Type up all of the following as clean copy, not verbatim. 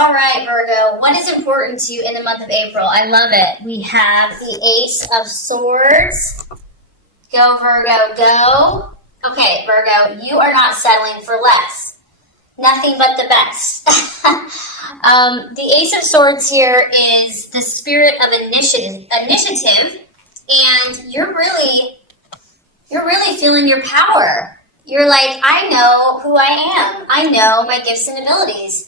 All right, Virgo, what is important to you in the month of April? I love it. We have the Ace of Swords. Go, Virgo, go. Okay, Virgo, you are not settling for less. Nothing but the best. The Ace of Swords here is the spirit of initiative, and you're really feeling your power. You're like, I know who I am. I know my gifts and abilities.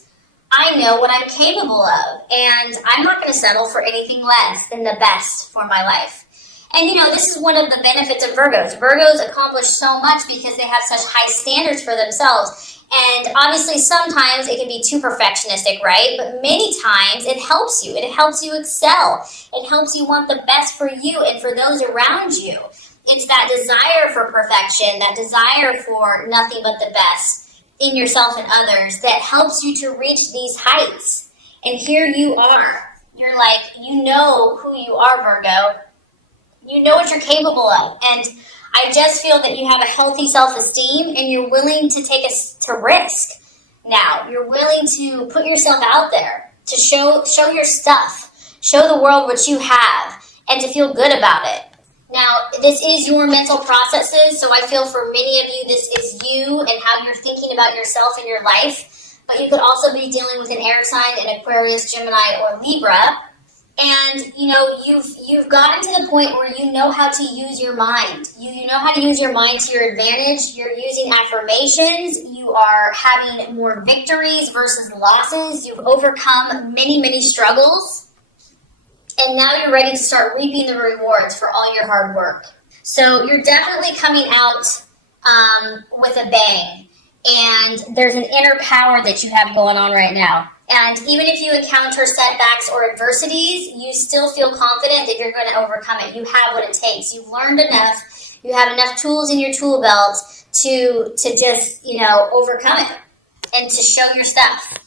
I know what I'm capable of, and I'm not going to settle for anything less than the best for my life. And this is one of the benefits of Virgos. Virgos accomplish so much because they have such high standards for themselves. And obviously sometimes it can be too perfectionistic, right? But many times it helps you. It helps you excel. It helps you want the best for you and for those around you. It's that desire for perfection, that desire for nothing but the best in yourself and others that helps you to reach these heights. And here you are. You're like, you know who you are, Virgo. You know what you're capable of. And I just feel that you have a healthy self-esteem and you're willing to take to risk. Now, you're willing to put yourself out there, to show your stuff, show the world what you have, and to feel good about it. Now, this is your mental processes, so I feel for many of you, this is you and how you're thinking about yourself and your life. But you could also be dealing with an air sign, an Aquarius, Gemini, or Libra. And, you've gotten to the point where you know how to use your mind. You know how to use your mind to your advantage. You're using affirmations. You are having more victories versus losses. You've overcome many, many struggles. And now you're ready to start reaping the rewards for all your hard work. So you're definitely coming out with a bang. And there's an inner power that you have going on right now. And even if you encounter setbacks or adversities, you still feel confident that you're going to overcome it. You have what it takes. You've learned enough. You have enough tools in your tool belt to just, overcome it and to show your stuff.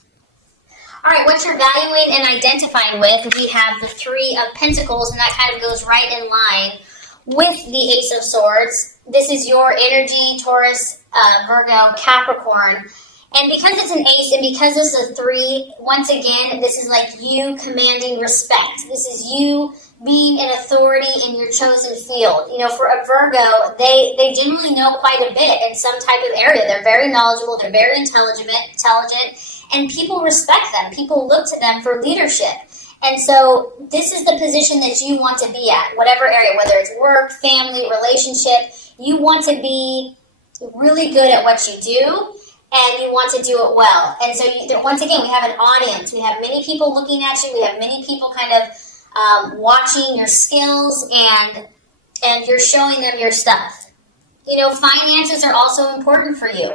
All right, what you're valuing and identifying with, we have the Three of Pentacles, and that kind of goes right in line with the Ace of Swords. This is your energy, Taurus, Virgo, Capricorn. And because it's an ace and because it's a 3, once again, this is like you commanding respect. This is you being an authority in your chosen field. For a Virgo, they generally know quite a bit in some type of area. They're very knowledgeable. They're very intelligent, and people respect them. People look to them for leadership. And so this is the position that you want to be at, whatever area, whether it's work, family, relationship. You want to be really good at what you do. And you want to do it well. And so, once again, we have an audience. We have many people looking at you. We have many people kind of watching your skills, and you're showing them your stuff. Finances are also important for you.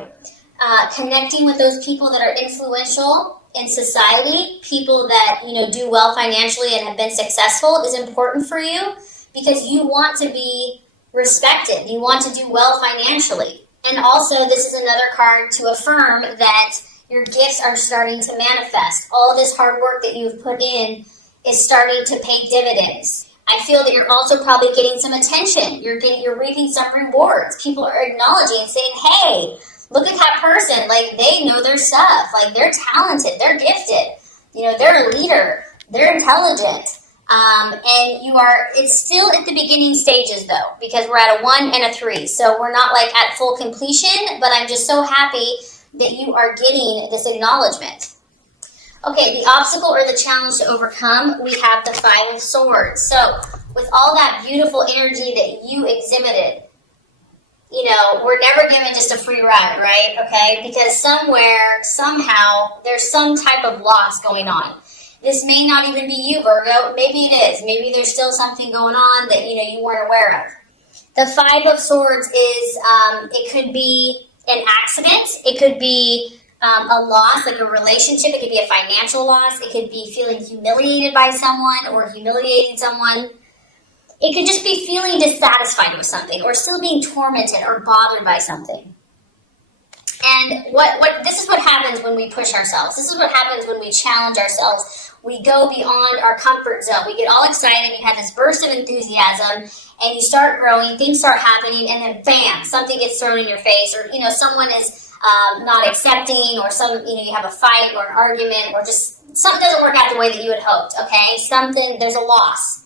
Connecting with those people that are influential in society, people that, do well financially and have been successful is important for you because you want to be respected. You want to do well financially. And also, this is another card to affirm that your gifts are starting to manifest. All this hard work that you've put in is starting to pay dividends. I feel that you're also probably getting some attention. You're reaping some rewards. People are acknowledging and saying, hey, look at that person. Like, they know their stuff. Like, they're talented. They're gifted. They're a leader. They're intelligent. And it's still at the beginning stages though, because we're at a 1 and a 3. So we're not like at full completion, but I'm just so happy that you are getting this acknowledgement. Okay, the obstacle or the challenge to overcome, we have the 5 of Swords. So with all that beautiful energy that you exhibited, we're never given just a free ride, right? Okay, because somewhere, somehow, there's some type of loss going on. This may not even be you, Virgo. Maybe it is. Maybe there's still something going on that, you weren't aware of. The 5 of Swords is, it could be an accident. It could be a loss, like a relationship. It could be a financial loss. It could be feeling humiliated by someone or humiliating someone. It could just be feeling dissatisfied with something or still being tormented or bothered by something. And this is what happens when we push ourselves. This is what happens when we challenge ourselves. We go beyond our comfort zone. We get all excited. You have this burst of enthusiasm, and you start growing. Things start happening, and then bam, something gets thrown in your face, or someone is not accepting, or you have a fight or an argument, or just something doesn't work out the way that you had hoped, okay? There's a loss.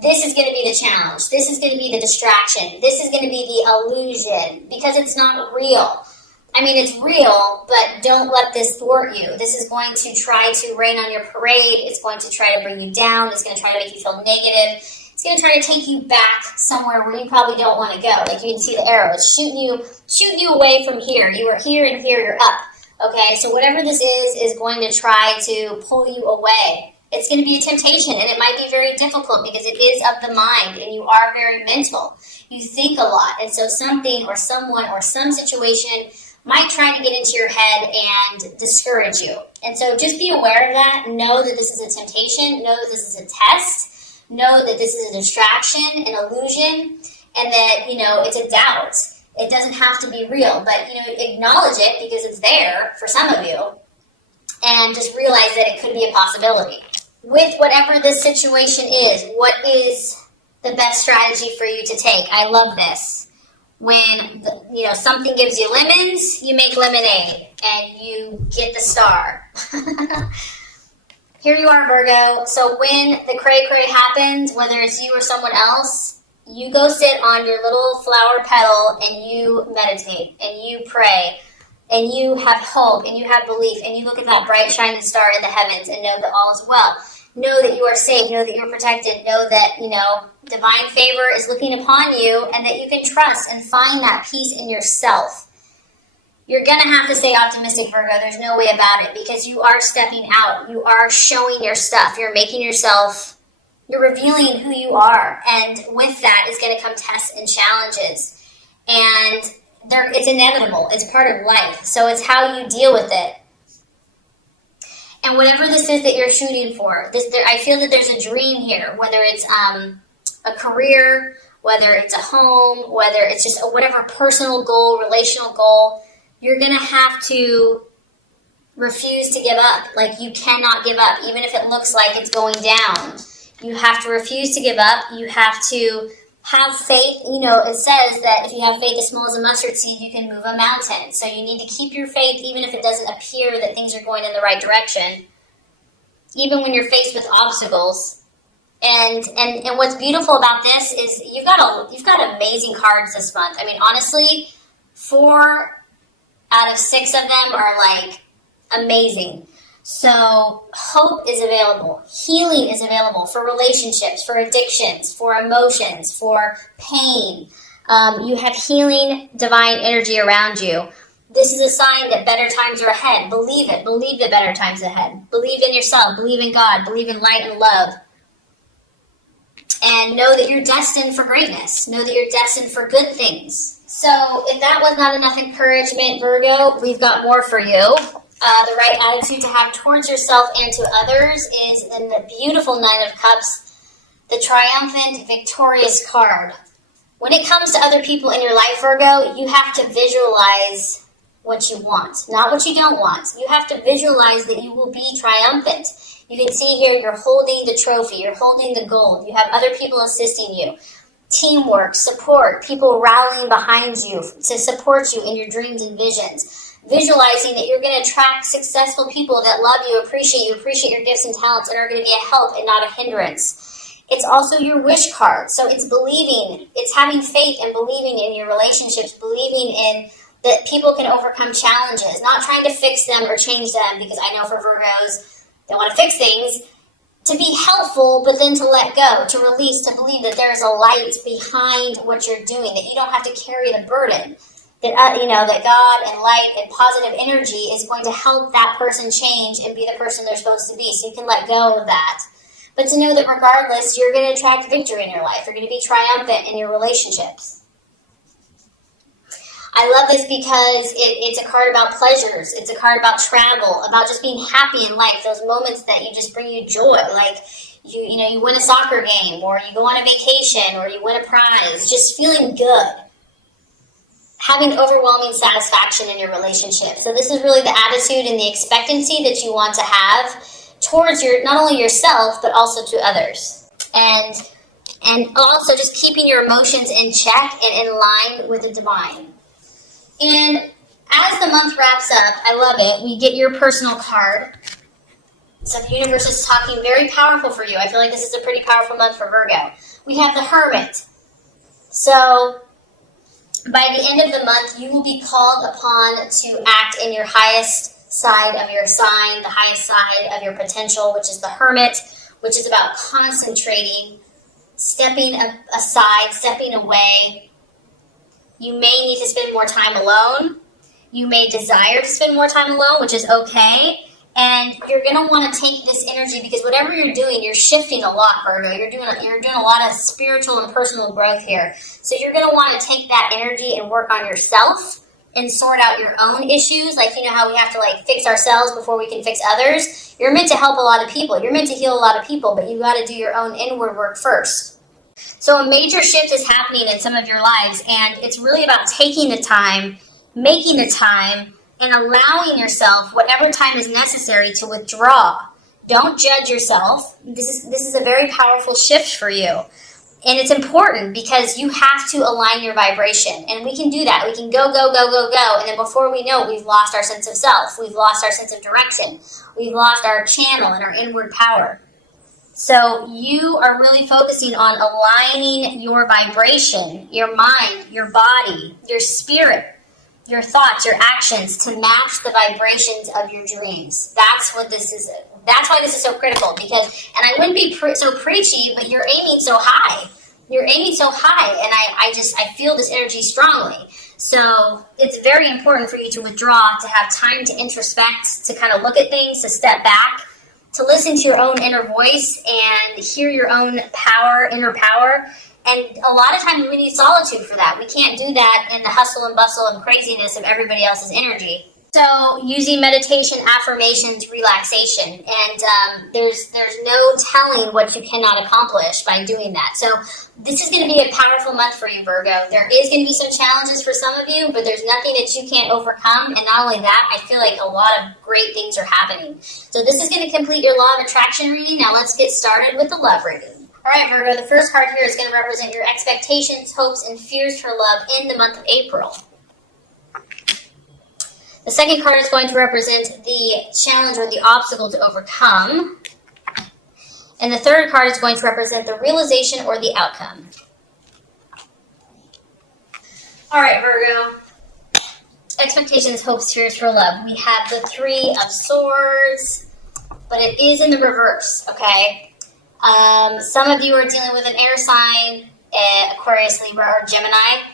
This is going to be the challenge. This is going to be the distraction. This is going to be the illusion because it's not real. I mean, it's real, but don't let this thwart you. This is going to try to rain on your parade. It's going to try to bring you down. It's going to try to make you feel negative. It's going to try to take you back somewhere where you probably don't want to go. Like you can see the arrow. It's shooting you away from here. You were here and here, you're up. Okay, so whatever this is going to try to pull you away. It's going to be a temptation, and it might be very difficult because it is of the mind, and you are very mental. You think a lot, and so something or someone or some situation might try to get into your head and discourage you. And so just be aware of that. Know that this is a temptation. Know that this is a test. Know that this is a distraction, an illusion, and that, it's a doubt. It doesn't have to be real, but, acknowledge it because it's there for some of you, and just realize that it could be a possibility. With whatever this situation is, what is the best strategy for you to take? I love this. When, something gives you lemons, you make lemonade, and you get the star. Here you are, Virgo. So when the cray-cray happens, whether it's you or someone else, you go sit on your little flower petal, and you meditate, and you pray, and you have hope, and you have belief, and you look at that bright, shining star in the heavens and know that all is well. Know that you are safe. Know that you're protected. Know that, divine favor is looking upon you and that you can trust and find that peace in yourself. You're going to have to stay optimistic, Virgo. There's no way about it because you are stepping out. You are showing your stuff. You're making yourself, you're revealing who you are. And with that is going to come tests and challenges. And it's inevitable. It's part of life. So it's how you deal with it. And whatever this is that you're shooting for, I feel that there's a dream here, whether it's a career, whether it's a home, whether it's just whatever personal goal, relational goal, you're going to have to refuse to give up. Like, you cannot give up, even if it looks like it's going down. You have to refuse to give up. You have to have faith. It says that if you have faith as small as a mustard seed, you can move a mountain. So you need to keep your faith even if it doesn't appear that things are going in the right direction. Even when you're faced with obstacles. And what's beautiful about this is you've got amazing cards this month. I mean, honestly, 4 out of 6 of them are like amazing. So hope is available. Healing is available for relationships, for addictions, for emotions, for pain. You have healing divine energy around you. This is a sign that better times are ahead. Believe it. Believe that better times are ahead. Believe in yourself. Believe in God. Believe in light and love. And know that you're destined for greatness. Know that you're destined for good things. So if that was not enough encouragement, Virgo, we've got more for you. The right attitude to have towards yourself and to others is in the beautiful Nine of Cups, the triumphant, victorious card. When it comes to other people in your life, Virgo, you have to visualize what you want, not what you don't want. You have to visualize that you will be triumphant. You can see here you're holding the trophy, you're holding the gold, you have other people assisting you. Teamwork, support, people rallying behind you to support you in your dreams and visions. Visualizing that you're going to attract successful people that love you, appreciate your gifts and talents, and are going to be a help and not a hindrance. It's also your wish card. So it's believing, it's having faith and believing in your relationships, believing in that people can overcome challenges, not trying to fix them or change them, because I know for Virgos, they want to fix things, to be helpful, but then to let go, to release, to believe that there's a light behind what you're doing, that you don't have to carry the burden. That, that God and light and positive energy is going to help that person change and be the person they're supposed to be. So you can let go of that. But to know that regardless, you're going to attract victory in your life. You're going to be triumphant in your relationships. I love this because it's a card about pleasures. It's a card about travel, about just being happy in life. Those moments that you just bring you joy. Like, you win a soccer game, or you go on a vacation, or you win a prize. Just feeling good. Having overwhelming satisfaction in your relationship. So this is really the attitude and the expectancy that you want to have towards not only yourself, but also to others. And also just keeping your emotions in check and in line with the divine. And as the month wraps up, I love it, we get your personal card. So the universe is talking very powerful for you. I feel like this is a pretty powerful month for Virgo. We have the Hermit. So by the end of the month, you will be called upon to act in your highest side of your sign, the highest side of your potential, which is the Hermit, which is about concentrating, stepping aside, stepping away. You may need to spend more time alone. You may desire to spend more time alone, which is okay. And you're going to want to take this energy because whatever you're doing, you're shifting a lot, Virgo. You're doing a lot of spiritual and personal growth here. So you're going to want to take that energy and work on yourself and sort out your own issues. Like, you know how we have to fix ourselves before we can fix others? You're meant to help a lot of people. You're meant to heal a lot of people, but you got to do your own inward work first. So a major shift is happening in some of your lives, and it's really about taking the time, making the time, and allowing yourself whatever time is necessary to withdraw. Don't judge yourself. This is a very powerful shift for you. And it's important because you have to align your vibration. And we can do that. We can go, go, go, go, go. And then before we know it, we've lost our sense of self. We've lost our sense of direction. We've lost our channel and our inward power. So you are really focusing on aligning your vibration, your mind, your body, your spirit, your thoughts, your actions to match the vibrations of your dreams. That's what this is. That's why this is so critical because, and I wouldn't be so preachy, but you're aiming so high. You're aiming so high, and I feel this energy strongly. So it's very important for you to withdraw, to have time to introspect, to kind of look at things, to step back, to listen to your own inner voice and hear your own power, inner power. And a lot of times we need solitude for that. We can't do that in the hustle and bustle and craziness of everybody else's energy. So using meditation, affirmations, relaxation, and there's no telling what you cannot accomplish by doing that. So this is going to be a powerful month for you, Virgo. There is going to be some challenges for some of you, but there's nothing that you can't overcome. And not only that, I feel like a lot of great things are happening. So this is going to complete your law of attraction reading. Now let's get started with the love reading. All right, Virgo, the first card here is going to represent your expectations, hopes, and fears for love in the month of April. The second card is going to represent the challenge or the obstacle to overcome. And the third card is going to represent the realization or the outcome. All right, Virgo. Expectations, hopes, fears for love. We have the Three of Swords, but it is in the reverse, okay? Some of you are dealing with an air sign, Aquarius, Libra, or Gemini.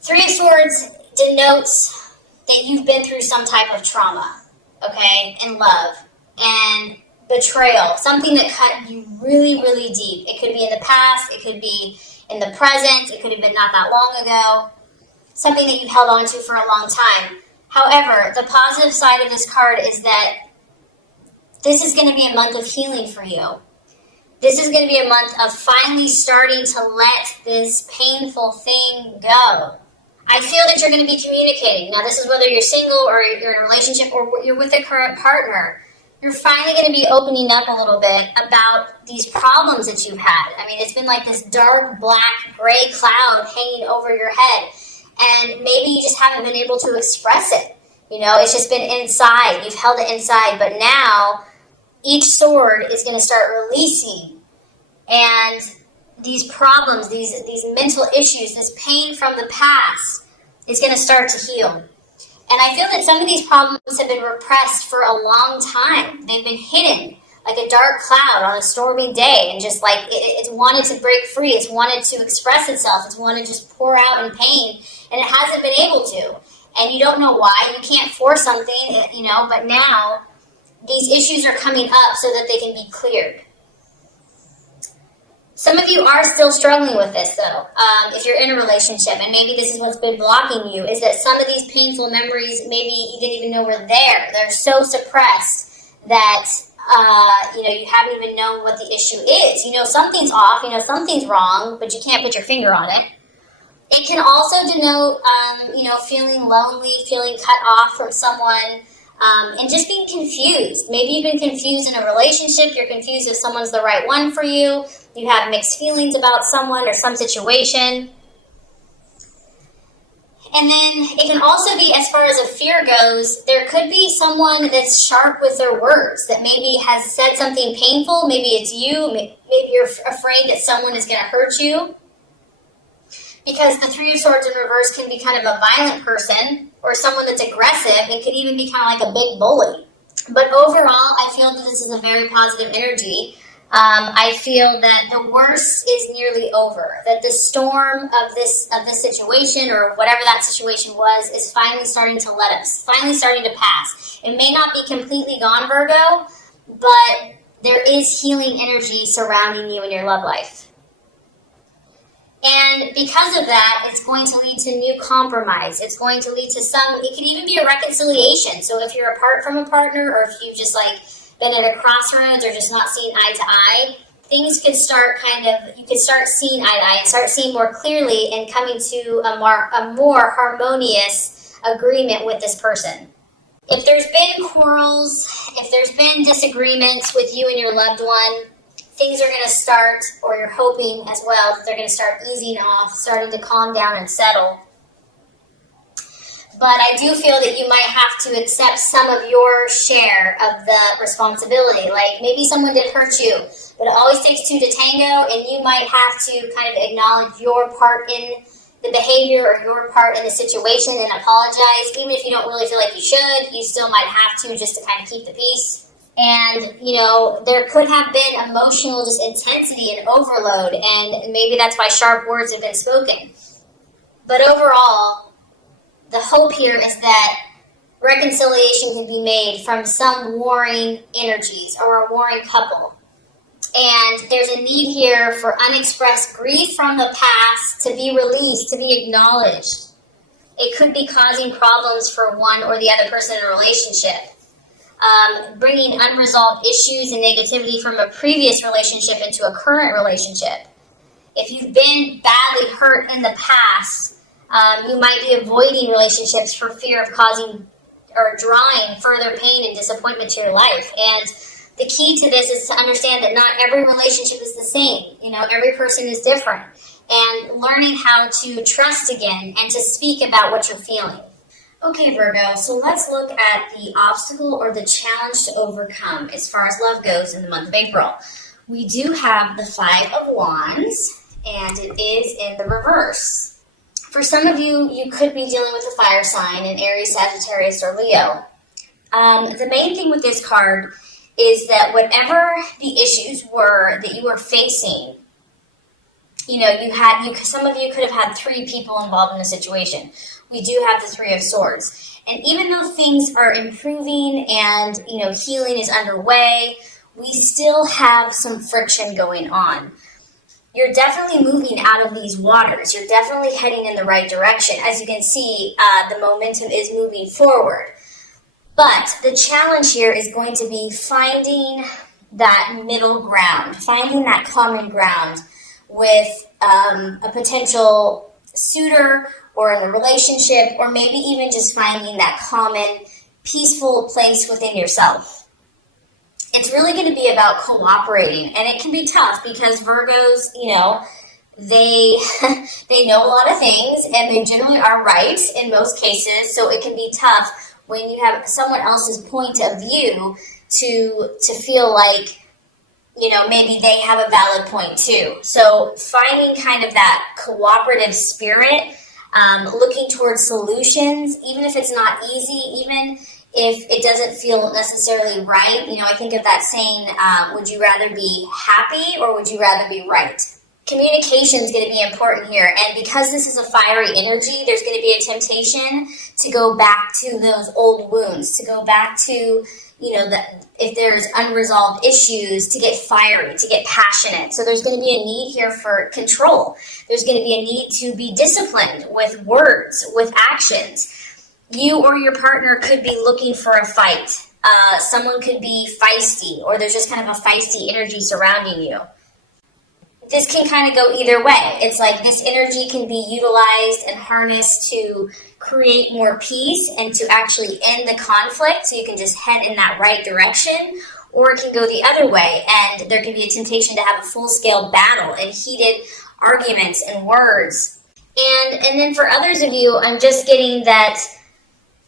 Three of Swords denotes that you've been through some type of trauma, okay, and love, and betrayal, something that cut you really, really deep. It could be in the past, it could be in the present, it could have been not that long ago, something that you've held on to for a long time. However, the positive side of this card is that this is going to be a month of healing for you. This is going to be a month of finally starting to let this painful thing go. I feel that you're going to be communicating. Now, this is whether you're single or you're in a relationship or you're with a current partner. You're finally going to be opening up a little bit about these problems that you've had. I mean, it's been like this dark, black, gray cloud hanging over your head. And maybe you just haven't been able to express it. You know, it's just been inside. You've held it inside. But now, each sword is going to start releasing. And these problems, these mental issues, this pain from the past is going to start to heal. And I feel that some of these problems have been repressed for a long time. They've been hidden like a dark cloud on a stormy day, and just like it's wanted to break free. It's wanted to express itself. It's wanted to just pour out in pain, and it hasn't been able to. And you don't know why. You can't force something, you know, but now these issues are coming up so that they can be cleared. Some of you are still struggling with this, though, if you're in a relationship, and maybe this is what's been blocking you, is that some of these painful memories, maybe you didn't even know were there. They're so suppressed that, you haven't even known what the issue is. You know, something's off, you know, something's wrong, but you can't put your finger on it. It can also denote, feeling lonely, feeling cut off from someone, and just being confused. Maybe you've been confused in a relationship. You're confused if someone's the right one for you. You have mixed feelings about someone or some situation. And then it can also be, as far as a fear goes, there could be someone that's sharp with their words, that maybe has said something painful. Maybe it's you. Maybe you're afraid that someone is going to hurt you. Because the Three of Swords in reverse can be kind of a violent person or someone that's aggressive. It could even be kind of like a big bully. But overall, I feel that this is a very positive energy. I feel that the worst is nearly over. That the storm of this situation, or whatever that situation was, is finally starting to finally starting to pass. It may not be completely gone, Virgo, but there is healing energy surrounding you in your love life. And because of that, it's going to lead to new compromise. It's going to lead to it could even be a reconciliation. So if you're apart from a partner, or if you've just been at a crossroads or just not seeing eye to eye, things could start you could start seeing eye to eye and start seeing more clearly and coming to a more harmonious agreement with this person. If there's been quarrels, if there's been disagreements with you and your loved one, things are going to start, or you're hoping as well, that they're going to start easing off, starting to calm down and settle. But I do feel that you might have to accept some of your share of the responsibility. Like maybe someone did hurt you, but it always takes two to tango, and you might have to kind of acknowledge your part in the behavior or your part in the situation and apologize. Even if you don't really feel like you should, you still might have to, just to kind of keep the peace. And, there could have been emotional just intensity and overload, and maybe that's why sharp words have been spoken. But overall, the hope here is that reconciliation can be made from some warring energies or a warring couple. And there's a need here for unexpressed grief from the past to be released, to be acknowledged. It could be causing problems for one or the other person in a relationship. Bringing unresolved issues and negativity from a previous relationship into a current relationship. If you've been badly hurt in the past, you might be avoiding relationships for fear of causing or drawing further pain and disappointment to your life. And the key to this is to understand that not every relationship is the same. Every person is different. And learning how to trust again and to speak about what you're feeling. Okay, Virgo, so let's look at the obstacle or the challenge to overcome as far as love goes in the month of April. We do have the Five of Wands, and it is in the reverse. For some of you, you could be dealing with a fire sign, an Aries, Sagittarius, or Leo. The main thing with this card is that whatever the issues were that you were facing, some of you could have had three people involved in a situation. We do have the Three of Swords. And even though things are improving and, healing is underway, we still have some friction going on. You're definitely moving out of these waters. You're definitely heading in the right direction. As you can see, the momentum is moving forward. But the challenge here is going to be finding that middle ground, finding that common ground with a potential suitor or in a relationship, or maybe even just finding that common, peaceful place within yourself. It's really going to be about cooperating, and it can be tough because Virgos, they know a lot of things, and they generally are right in most cases, so it can be tough when you have someone else's point of view to feel like, maybe they have a valid point too. So finding kind of that cooperative spirit, looking towards solutions, even if it's not easy, even if it doesn't feel necessarily right. I think of that saying, would you rather be happy or would you rather be right? Communication is going to be important here. And because this is a fiery energy, there's going to be a temptation to go back to those old wounds, to go back to, if there's unresolved issues, to get fiery, to get passionate. So there's going to be a need here for control. There's going to be a need to be disciplined with words, with actions. You or your partner could be looking for a fight. Someone could be feisty, or there's just kind of a feisty energy surrounding you. This can kind of go either way. It's like this energy can be utilized and harnessed to create more peace and to actually end the conflict, so you can just head in that right direction, or it can go the other way, and there can be a temptation to have a full-scale battle and heated arguments and words. And then for others of you, I'm just getting that,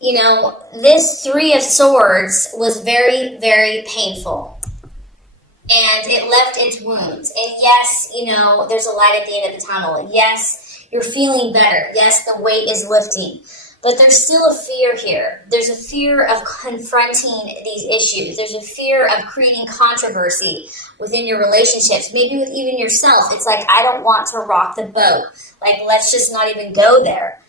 you know, this Three of Swords was very, very painful. And it left its wounds. And yes, you know, there's a light at the end of the tunnel. Yes, you're feeling better. Yes, the weight is lifting. But there's still a fear here. There's a fear of confronting these issues. There's a fear of creating controversy within your relationships, maybe with even yourself. It's like, I don't want to rock the boat. Like, let's just not even go there.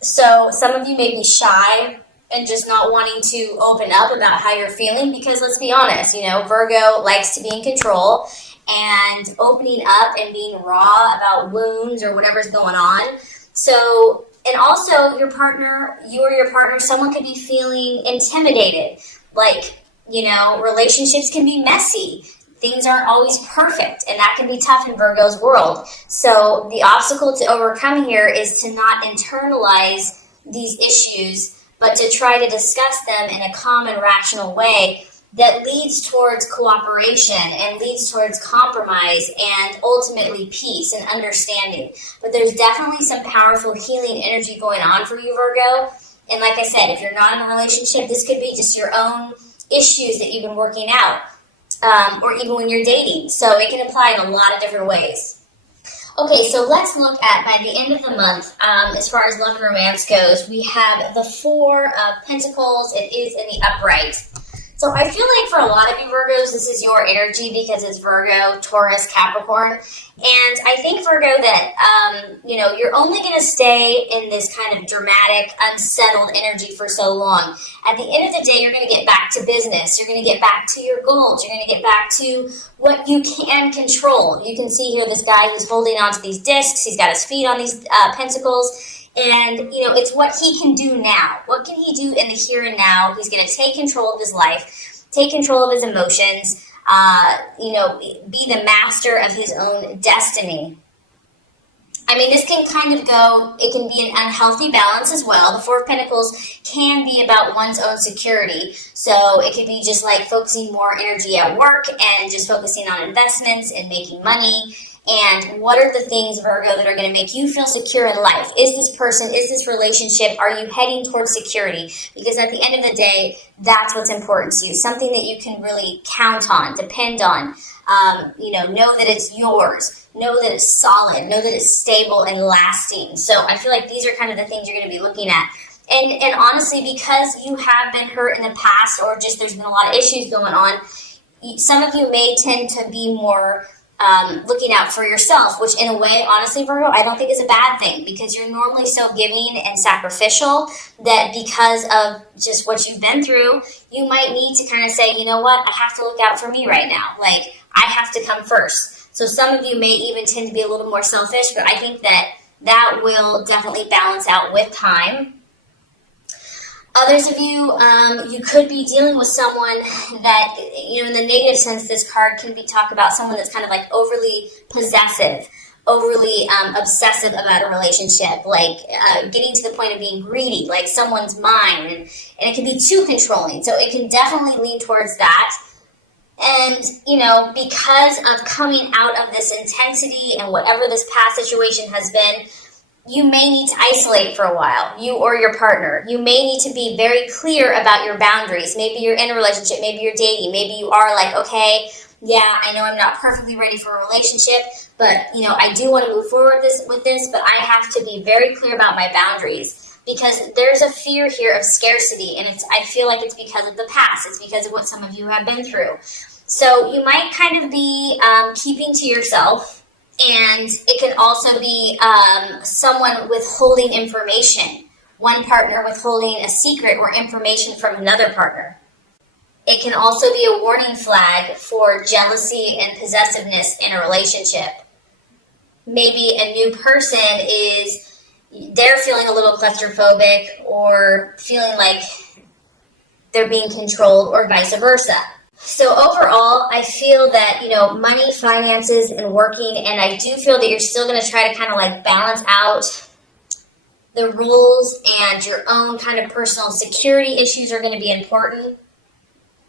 So some of you may be shy and just not wanting to open up about how you're feeling because, let's be honest, you know, Virgo likes to be in control, and opening up and being raw about wounds or whatever's going on. So, and also your partner, you or your partner, someone could be feeling intimidated. Like, you know, relationships can be messy. Things aren't always perfect, and that can be tough in Virgo's world. So the obstacle to overcome here is to not internalize these issues, but to try to discuss them in a calm and rational way that leads towards cooperation and leads towards compromise and ultimately peace and understanding. But there's definitely some powerful healing energy going on for you, Virgo. And like I said, if you're not in a relationship, this could be just your own issues that you've been working out, or even when you're dating. So it can apply in a lot of different ways. Okay, so let's look at, by the end of the month, as far as love and romance goes, we have the Four of Pentacles. It is in the upright. So I feel like for a lot of you Virgos, this is your energy because it's Virgo, Taurus, Capricorn. And I think, Virgo, that, you know, you're only going to stay in this kind of dramatic, unsettled energy for so long. At the end of the day, you're going to get back to business. You're going to get back to your goals. You're going to get back to what you can control. You can see here this guy who's holding onto these discs. He's got his feet on these pentacles. And, you know, it's what he can do now. What can he do in the here and now? He's going to take control of his life, take control of his emotions, you know, be the master of his own destiny. I mean, this can kind of go, it can be an unhealthy balance as well. The Four of Pentacles can be about one's own security. So it could be just like focusing more energy at work and just focusing on investments and making money. And what are the things, Virgo, that are going to make you feel secure in life? Is this person, is this relationship, are you heading towards security? Because at the end of the day, that's what's important to you. Something that you can really count on, depend on, you know that it's yours, know that it's solid, know that it's stable and lasting. So I feel like these are kind of the things you're going to be looking at. And honestly, because you have been hurt in the past, or just there's been a lot of issues going on, some of you may tend to be more looking out for yourself, which in a way, honestly, Virgo, I don't think is a bad thing, because you're normally so giving and sacrificial that because of just what you've been through, you might need to kind of say, you know what, I have to look out for me right now. Like, I have to come first. So some of you may even tend to be a little more selfish, but I think that will definitely balance out with time. Others of you, you could be dealing with someone that, you know, in the negative sense, this card can be talk about someone that's kind of like overly possessive, overly obsessive about a relationship, like getting to the point of being greedy, like someone's mine, and it can be too controlling. So it can definitely lean towards that. And, you know, because of coming out of this intensity and whatever this past situation has been, you may need to isolate for a while, you or your partner. You may need to be very clear about your boundaries. Maybe you're in a relationship, maybe you're dating, maybe you are like, okay, yeah, I know I'm not perfectly ready for a relationship, but, you know, I do want to move forward with this, but I have to be very clear about my boundaries, because there's a fear here of scarcity, and I feel like it's because of the past. It's because of what some of you have been through. So you might kind of be keeping to yourself. And it can also be someone withholding information, one partner withholding a secret or information from another partner. It can also be a warning flag for jealousy and possessiveness in a relationship. Maybe a new person they're feeling a little claustrophobic or feeling like they're being controlled, or vice versa. So overall, I feel that, you know, money, finances, and working, and I do feel that you're still going to try to kind of like balance out the rules, and your own kind of personal security issues are going to be important.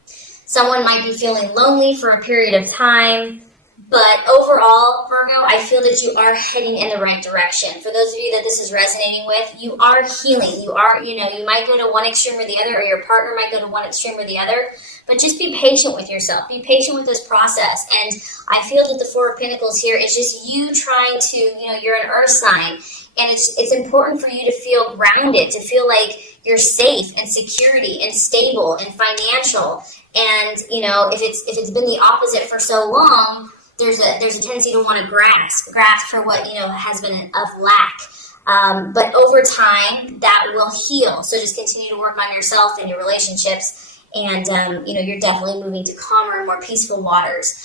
Someone might be feeling lonely for a period of time, But overall, Virgo, I feel that you are heading in the right direction. For those of you that this is resonating with, you are healing. You are, you might go to one extreme or the other, or your partner might go to one extreme or the other. But just be patient with yourself. Be patient with this process. And I feel that the Four of Pentacles here is just you trying to, you're an earth sign. And it's important for you to feel grounded, to feel like you're safe and security and stable and financial. And, if it's been the opposite for so long, there's a tendency to want to grasp for what, has been of lack. But over time, that will heal. So just continue to work on yourself and your relationships. And, you're definitely moving to calmer, more peaceful waters.